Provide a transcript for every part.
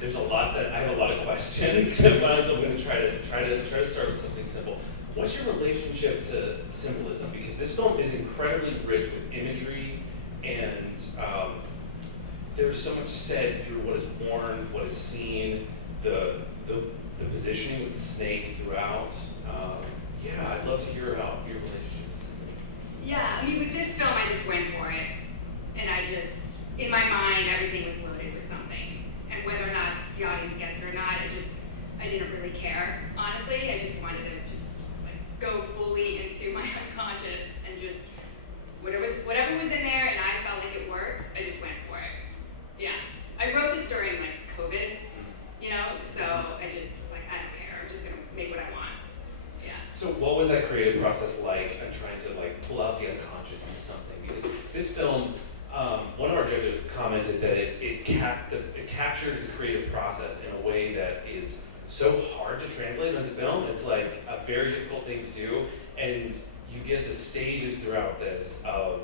There's a lot that I have a lot of questions, so I'm going to try to start with something simple. What's your relationship to symbolism? Because this film is incredibly rich with imagery, and there's so much said through what is worn, what is seen, the positioning with the snake throughout. Yeah, I'd love to hear about your relationships. Yeah, I mean, with this film, I just went for it, and in my mind, everything was loaded with something, and whether or not the audience gets it or not, I didn't really care, honestly. I just wanted to go fully into my unconscious and just whatever was in there, and I felt like it worked, I just went for it. Yeah, I wrote this during COVID, so I just was like, I don't care, I'm just gonna make what I want. Yeah. So what was that creative process like? I'm trying to pull out the unconscious into something, because this film, one of our judges commented that it captures the creative process in a way that is so hard to translate onto film. It's like a very difficult thing to do, and you get the stages throughout this of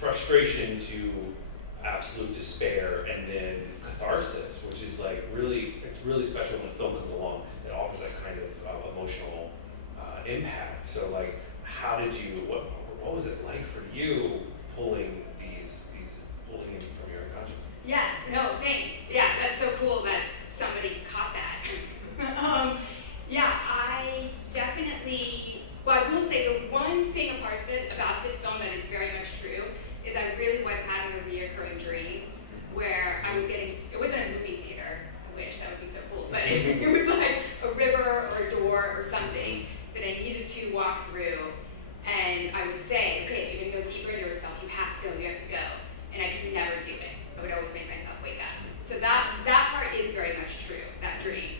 frustration to absolute despair, and then catharsis, which is it's really special when a film comes along that offers that kind of emotional impact. So how did you, what was it like for you pulling pulling in from your unconscious? Yeah, no, thanks. Yeah, that's so cool that somebody caught that. Yeah, I definitely, well, I will say the one thing about this film that is very much true is I really was having a reoccurring dream where I was it wasn't a movie theater, I wish, that would be so cool, but it was like a river or a door or something that I needed to walk through, and I would say, okay, if you're gonna go deeper into yourself, you have to go, and I could never do it. I would always make myself wake up. So that part is very much true, that dream.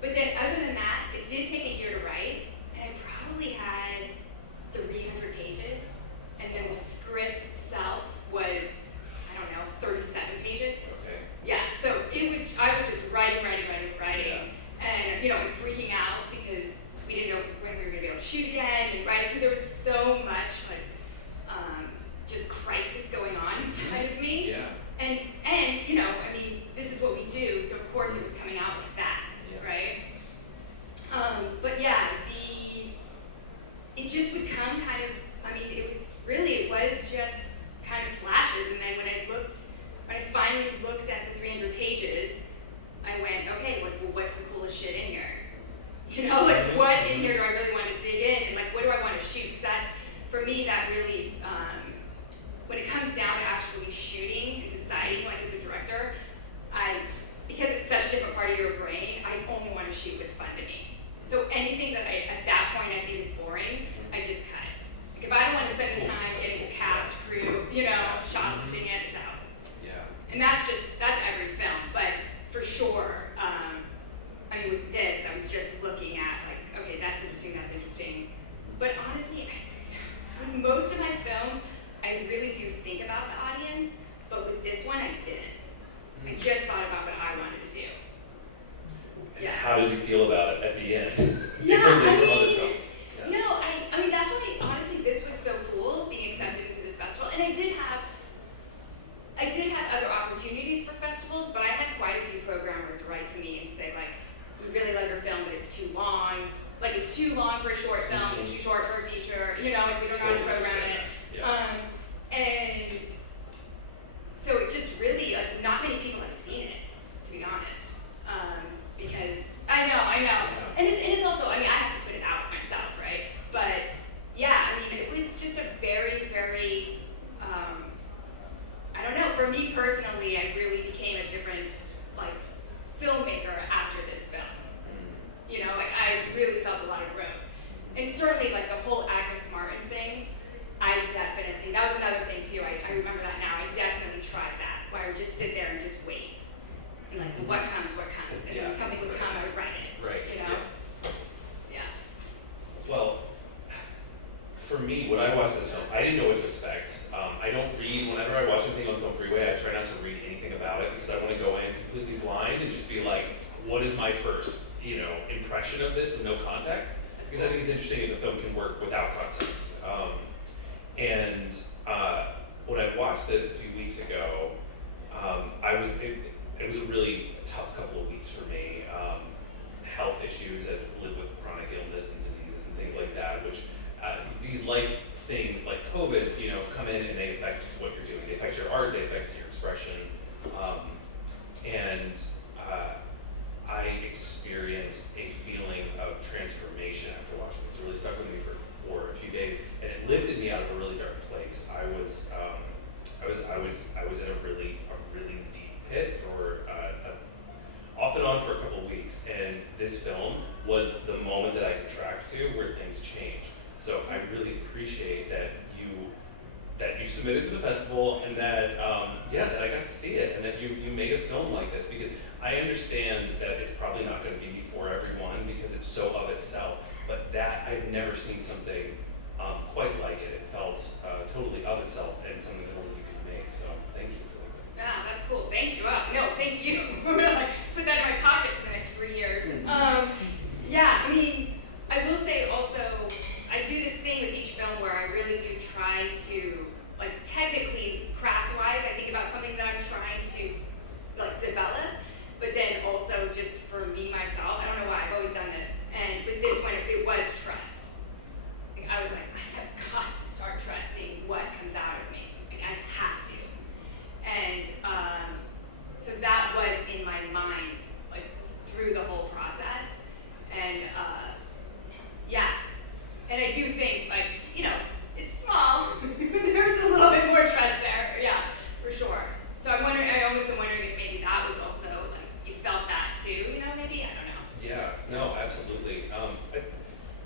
But then other than that, it did take a year to write, and I probably had 300 pages, and then the script itself was, 37 pages. Okay. Yeah, so I was just writing, and freaking out because we didn't know when we were gonna be able to shoot again, and so there was so much just crisis going on inside of me. Yeah. And this is what we do, so of course it was coming out like that, yeah. Right? But yeah, it just would come it was just kind of flashes, and then when I finally looked at the 300 pages, I went, okay, what's the coolest shit in here? What in here do I really want to dig in, and what do I want to shoot? Because for me, that really, when it comes down to actually shooting and deciding, as a director, because it's such a different part of your brain, I only want to shoot what's fun to me. So anything that at that point I think is boring, I just cut. If I don't want to spend the time getting a cast, crew, shot listing it, it's out. Yeah. And that's every film, but for sure, with this, I was just looking at okay, that's interesting. But honestly, with most of my films, I really do think about the audience, but with this one, I didn't. I just thought about what I wanted to do. Yeah. How did you feel about it at the end? Yeah, Differently from other films. Yeah. No, that's why, honestly, this was so cool, being accepted into this festival. And I did have other opportunities for festivals, but I had quite a few programmers write to me and say, we really like your film, but it's too long. It's too long for a short film, it's too short for a feature, we don't know how to program it. Yeah. And so it just really, not many people have seen it, to be honest. Because, I know. And it's also, I have to put it out myself, right? But, yeah, it was just a very, very, for me personally, I really became a different, filmmaker after this film. I really felt a lot of growth. And certainly, the whole Agnes Martin thing, that was another thing too, I remember that now, I definitely tried that, where I would just sit there and just wait. And what comes, and then when something would come, I would write it. Right. Yeah. Well, for me, when I watched this film, I didn't know what to expect. I don't read, whenever I watch anything on Film Freeway, I try not to read anything about it, because I want to go in completely blind and just be what is my first, impression of this with no context? That's because I think it's interesting if a film can work without context. And when I watched this a few weeks ago, it was a really tough couple of weeks for me. Health issues, I live with chronic illness and diseases and things like that, which these life things like COVID, come in and they affect what you're doing. They affect your art, they affect your expression. And I experienced a feeling of transformation after watching this. It really stuck with me for a few days, and it lifted me out of a really dark place. I was in a really deep pit for off and on for a couple of weeks, and this film was the moment that I could track to where things changed. So I really appreciate that you submitted to the festival, and that that I got to see it, and that you made a film like this, because I understand that it's probably not going to be for everyone because it's so of itself, but that I've never seen something quite like it. It felt totally of itself and something that only you could make. So thank you for that. Yeah, that's cool. Thank you. No, thank you. I'm gonna put that in my pocket for the next 3 years. Yeah, I mean, I will say also, I do this thing with each film where I really do try to, technically, craft-wise, I think about something that I'm trying to, develop, but then also just for me, myself, I don't know why, I've always done this, and with this one, it was trust. I was like, I have got to start trusting what comes out of me. I have to. And so that was in my mind, through the whole process. And and I do think, it's small. There's a little bit more trust there, yeah, for sure. So I almost am wondering if maybe that was also, you felt that too, maybe, I don't know. Yeah, no, absolutely.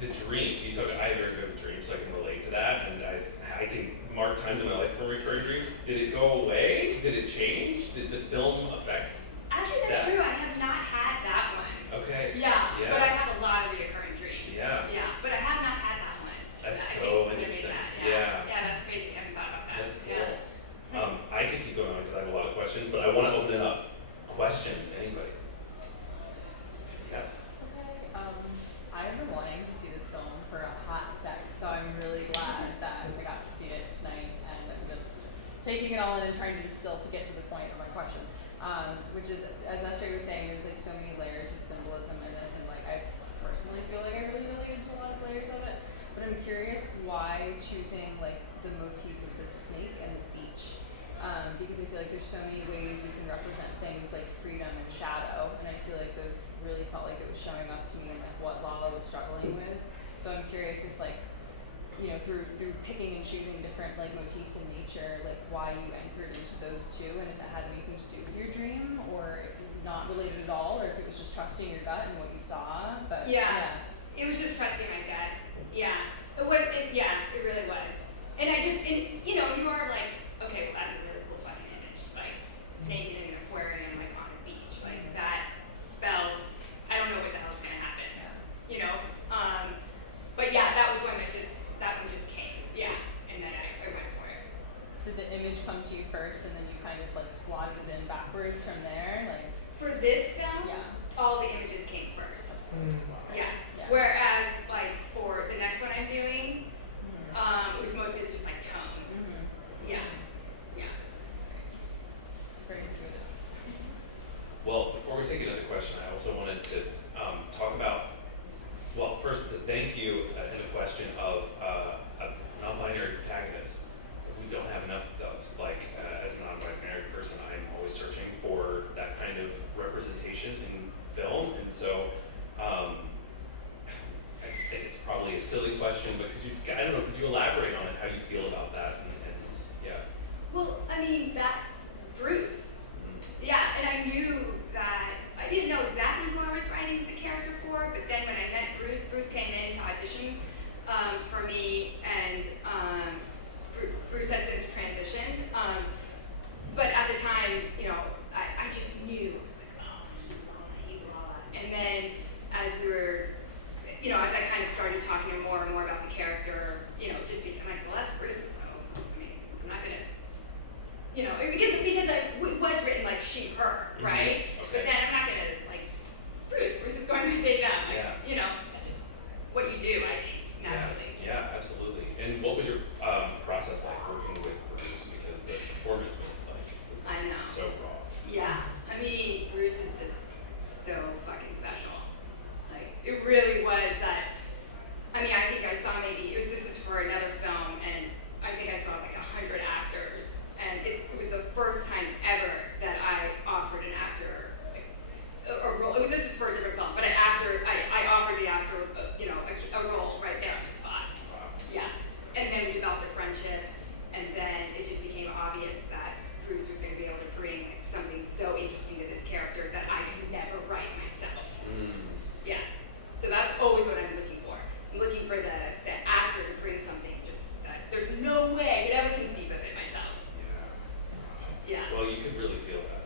The dream, I have very vivid dreams, so I can relate to that, and I can mark times in my life for recurring dreams. Did it go away? Did it change? Did the film affect? Actually, that's true. I have not had that one. Okay. Yeah, but I have a lot of reoccurring dreams. Yeah. Yeah, but I have not had that one. That's I so think interesting. Yeah, that's crazy. I haven't thought about that. That's cool. Yeah. I could keep going on because I have a lot of questions, but I want to open it up. Questions, anybody? Yes. Okay, I've been wanting to see this film for a hot sec, so I'm really glad that I got to see it tonight, and I'm just taking it all in and trying to distill to get to the point of my question, which is, as Esther was saying, there's so many layers of symbolism in this, and I personally feel like I really related to a lot of layers of it, but I'm curious why choosing the motif of the snake and the beach. Because I feel like there's so many ways you can represent things like freedom and shadow, and I feel like those really felt like it was showing up to me in what Lalla was struggling with. So I'm curious if through picking and choosing different motifs in nature, why you anchored into those two, and if it had anything to do with your dream, or if not related at all, or if it was just trusting your gut and what you saw. But yeah. It was just trusting my gut. Yeah, it really was. And I just, you are okay, well, that's a really cool fucking image. Snake in an aquarium, on a beach. That spells, I don't know what the hell's gonna happen. But yeah, that was one that one just came. Yeah, and then I went for it. Did the image come to you first, and then you kind of slotted it in backwards from there? For this film, yeah, all the images came first. Yeah. Whereas, for the next one I'm doing, it was mostly just tone. Yeah. It's very intuitive. Well, before we take another question, I also wanted to talk about, first to thank you in the question of a non-binary protagonist. We don't have enough of those. As a non-binary person, I'm always searching for that kind of representation in film, and so I think it's probably a silly question, but could you elaborate on it, how you feel about that, and yeah. Well, that's Bruce. Yeah, and I knew that, I didn't know exactly who I was writing the character for, but then when I met Bruce came in to audition for me, and Bruce has since transitioned. But at the time, I just knew, I was he's Lalla. And then as we were, as I kind of started talking to him more and more about the character, just I'm well, that's Bruce, so, I'm not gonna, because it was written she, her, right? Okay. But then I'm not gonna, it's Bruce is going to be them. Yeah. That's just what you do. It really was that. I mean, I think I saw this was for another film, and I think I saw like 100 actors, and it was the first time ever that I offered an actor a role. This was for a different film, but I offered the actor, a role right there on the spot. Wow. Yeah, and then we developed a friendship, and then it just became obvious that Bruce was going to be able to bring something so interesting to this character that I could never write myself. Yeah, so that's always what I'm looking for. I'm looking for the actor to bring something just that there's no way I could ever conceive of it myself. Yeah. Well, you could really feel that.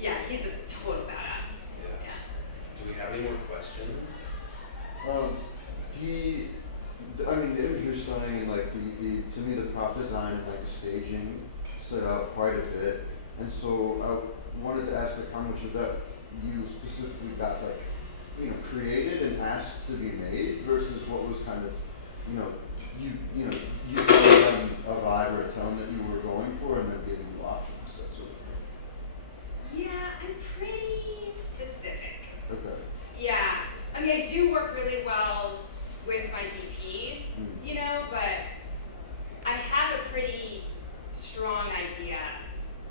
Yeah, he's a total badass. Yeah. Do we have any more questions? The imagery stunning, and like to me the prop design and like the staging stood out quite a bit. And so I wanted to ask like how much of that you specifically got like created and asked to be made versus what was kind of you telling them a vibe or a tone that you were going for and then giving you options, that sort of thing. Yeah, I'm pretty specific. Okay. Yeah, I mean, I do work really well with my DP, but I have a pretty strong idea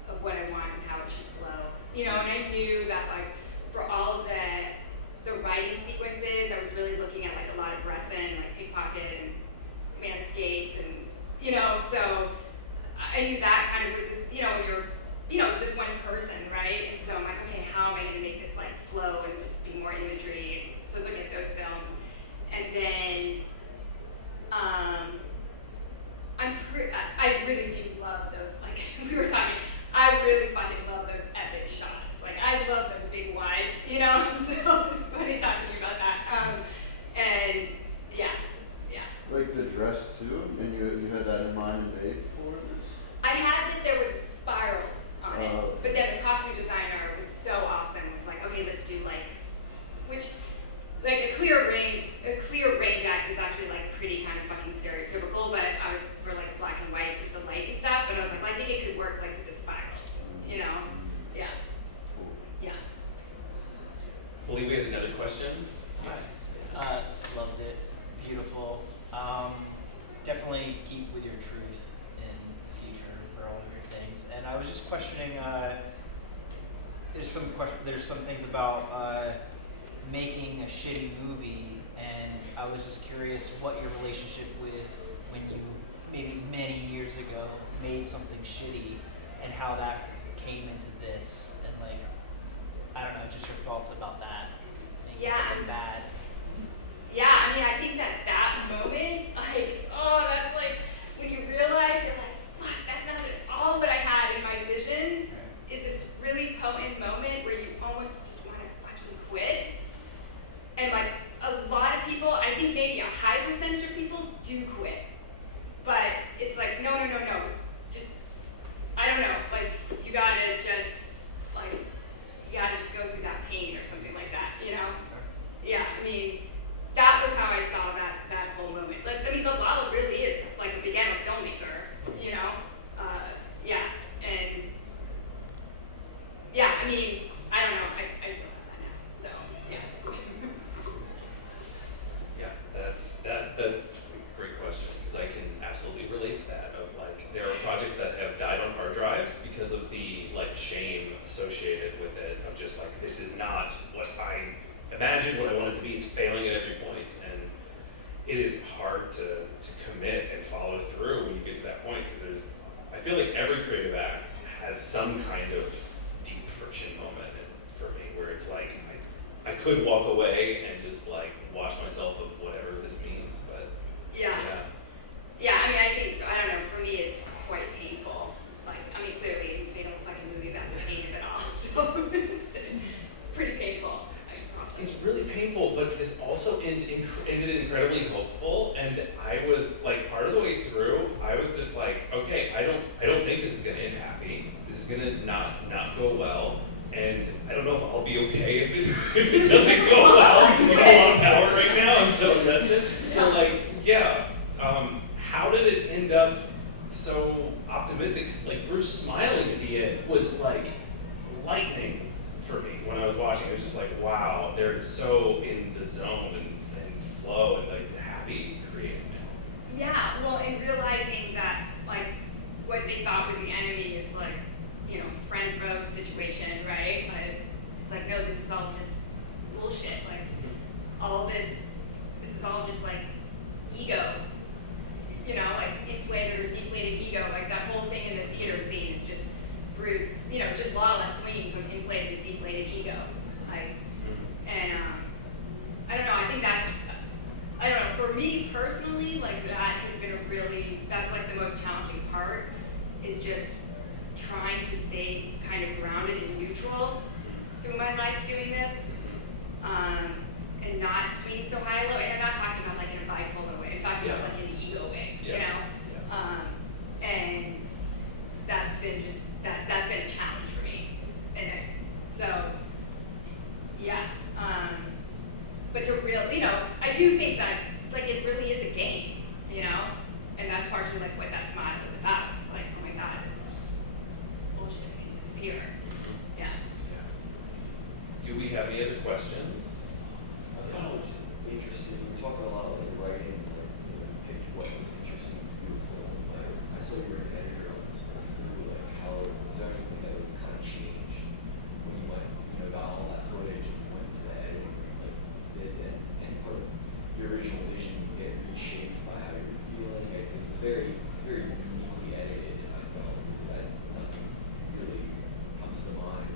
of what I want and how it should flow. And I knew that like for all of the writing sequences, I was really looking at like a lot of Bresson, like Pickpocket and Manscaped, and so I knew that kind of was this, when it's this one person, right? And so I'm like, okay, how am I going to make this like flow and just be more imagery? So I was looking at those films, and then I really do love those. Like we were talking, I really fucking love those epic shots. Like I love those big wides, So it's funny talking to you about that. And yeah. Like the dress too, and you had that in mind and made for this? I had that there was spirals on it, but then the costume designer was so awesome. It was like, okay, let's do like a clear rain jacket is actually like pretty kind of fucking stereotypical, but I was for like black and white with the light and stuff. But I was like, well, I think it could work like with the spirals, Yeah. Cool. Yeah. Believe we had another question. Hi. Loved it. Beautiful. Definitely keep with your truth in the future for all of your things. And I was just questioning. There's some things about making a shitty movie, and I was just curious what your relationship with when you maybe many years ago made something shitty, and how that came into this, and like I don't know, just your thoughts about that. Making something bad. Yeah, I mean, I think that moment, like, that's like, when you realize you're like, fuck, that's not at all what I had in my vision, is this really potent moment where you almost just want to fucking quit. And like, a lot of people, I think maybe a high percentage of people do quit. But it's like, no, just, I don't know, like, you gotta just go through that pain or something like that, Yeah, I mean, that was how I saw that whole moment. Like, I mean, the Lalla really is like a beginner filmmaker, and I mean, I don't know, I still have that now, so yeah. That's a great question, because I can absolutely relate to that. Of like, there are projects that have died on hard drives because of the like shame associated with it. Of just like, this is not what I imagined, what I want it to be. It's failing at every point, and it is hard to commit and follow through when you get to that point, because I feel like every creative act has some kind of deep friction moment for me, where it's like I could walk away and just like wash myself of whatever this means, but Yeah, I mean, I don't know, for me it's quite painful. Like, I mean, clearly they don't fucking movie about the pain of it all, so it's pretty painful. it's really painful, but this also ended incredibly hopeful, and I was like, part of the way through, I was just like, okay, I don't think this is gonna end happy. This is gonna not go well, and I don't know if I'll be okay if it doesn't go well. You know, a lot of power right now. I'm so invested. So like, how did it end up so optimistic? Like Bruce smiling at the end was like lightning for me. When I was watching, it was just like, wow, they're so in the zone and flow and like happy creating now. Yeah, well, and realizing that like what they thought was the enemy is like, you know, friend foe situation, right? Like it's like, no, this is all just bullshit. Like all this is all just like ego, you know, like inflated or deflated ego. Like that whole thing in the theater scene is just Bruce, you know, it's just Lalla swinging from inflated to deflated ego. Like, and I don't know, I think that's, I don't know, for me personally, like that has been that's like the most challenging part, is just trying to stay kind of grounded and neutral through my life doing this, and not swing so high and low. And I'm not talking about like in a bipolar way, I'm talking about like in an ego way, you know? And that's been just, that's been a challenge for me. And so, yeah. But to you know, I do think that it's like it really is a game, you know? And that's partially like what that smile is about. It's like, oh my God, this is bullshit, it can disappear. Yeah. Do we have any other questions? I'm kind of interested. We talk a lot about the writing, like you picked what was interesting and beautiful. Like I saw you were an editor on this one too. Like how was there anything that would kind of change when you went, got all that footage and you went to the editing room? Like did any part of your original vision get reshaped by how you were feeling? Like it's very uniquely edited, and I felt that nothing really comes to mind,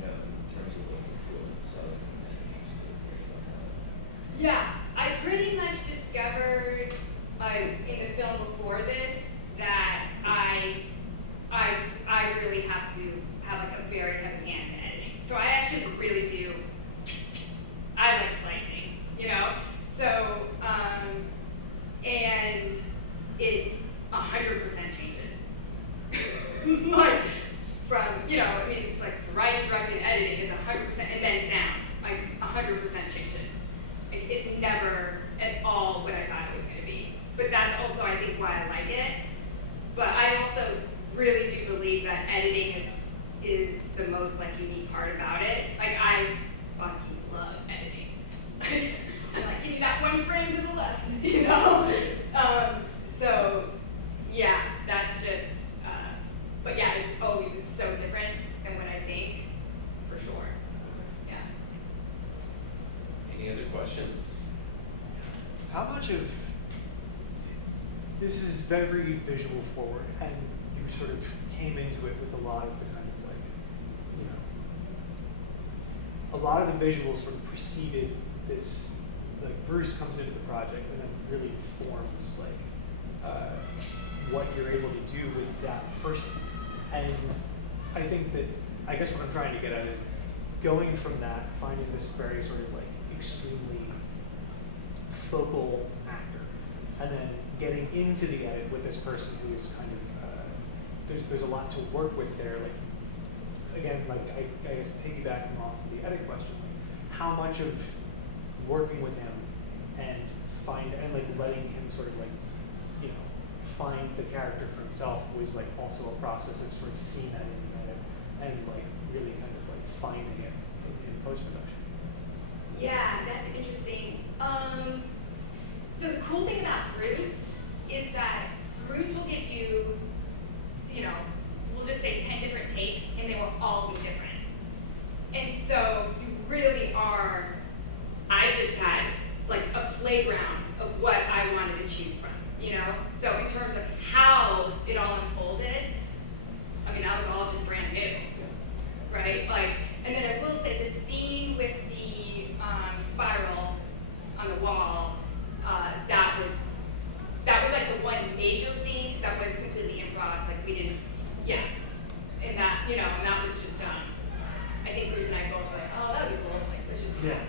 in terms of like the feeling. So I was just interested in hearing about that. Yeah, I pretty much discovered in the film before this that I really have to have like a very heavy hand in editing. So I actually really do. I like slicing, you know. So and it's 100% changes. Like from I mean it's like writing, directing, editing is 100%, and then sound like 100% changes. Like, it's never at all what I thought it was going to be. But that's also, I think, why I like it. But I also really do believe that editing is the most like unique part about it. Like I fucking love editing. I'm like, give me that one frame to the left, you know? So yeah, that's just. But yeah, it's always so different than what I think, for sure. Yeah. Any other questions? How much of this is very visual forward, and you sort of came into it with a lot of the kind of like, a lot of the visuals sort of preceded this, like Bruce comes into the project and then really forms like what you're able to do with that person. And I think that, I guess what I'm trying to get at is going from that, finding this very sort of like extremely focal actor, and then getting into the edit with this person who is kind of, there's a lot to work with there. Like, again, like I guess piggybacking off of the edit question, like how much of working with him and like letting him sort of like, find the character for himself was like also a process of sort of seeing that in the edit and like really kind of like finding it in post-production. Yeah, that's interesting. So the cool thing about Bruce is that Bruce will give you, we'll just say 10 different takes, and they will all be different. And so you really are, I just had like a playground of what I wanted to choose from, So in terms of how it all unfolded, I mean, that was all just brand new, right? Like, and then I will say the scene with the spiral on the wall, that was like the one major scene that was completely improv. Like we didn't, and that, and that was just I think Bruce and I both were like, oh, that'd be cool. Like let's just do that,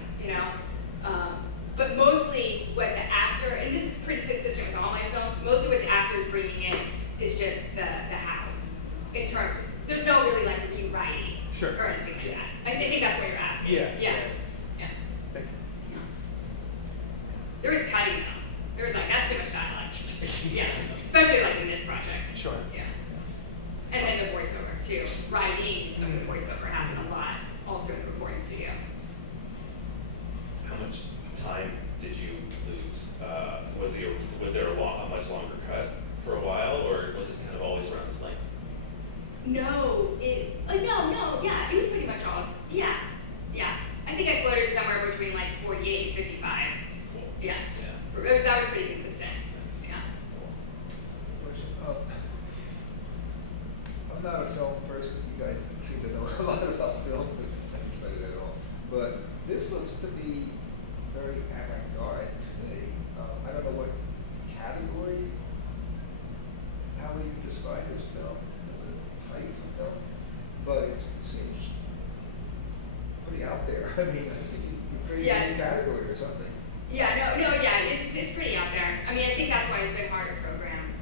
But mostly what the actor, and this is pretty consistent with all my films, mostly what the actor is bringing in is just the how. In terms, there's no really like rewriting or anything like that. I think that's what you're asking. Yeah. Thank you. There was cutting though. There was like, that's too much dialogue. Especially like in this project. Sure. Yeah. And then the voiceover too. Writing of the voiceover happened a lot also. also in the recording studio. How much time did you lose? Was there a much longer cut for a while, or was it kind of always around this length? No, yeah, it was pretty much all, yeah. I think I floated somewhere between like 48 and 55. Cool. Yeah. Yeah. That was pretty consistent. Nice. Yeah. Question. I'm not a film person. You guys seem to know a lot about film, but I didn't study that at all. But this looks to be very avant-garde to me. I don't know what category, how would you describe this film as a type of film, but it seems pretty out there. I mean, I think you created a new category or something. Yeah, it's pretty out there. I mean, I think that's why it's been hard to program,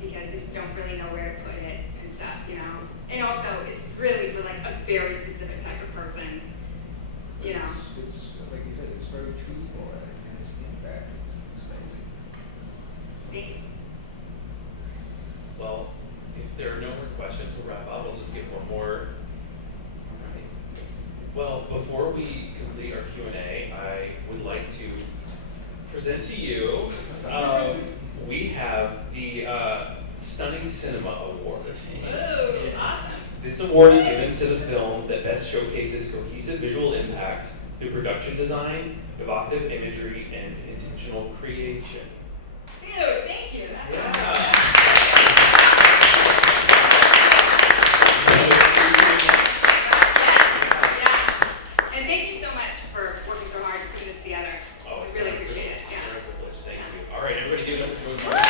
because they just don't really know where to put it and stuff, you know. And also, it's really for like a very specific type of person, you know. It's like you said, it's very truthful and its impact is amazing. Thank you. Well, if there are no more questions, we'll wrap up. We'll just get one more. All right. Well, before we complete our Q&A, I would like to present to you, we have the Stunning Cinema Award. Ooh, awesome. This award is given to the film that best showcases cohesive visual impact through production design, evocative imagery, and intentional creation. Dude, thank you. That's Yeah. awesome. Yeah. And thank you so much for working so hard to put this together. Oh, I really appreciate it. It's Yeah. a privilege. Thank you. All right, everybody give it up for George.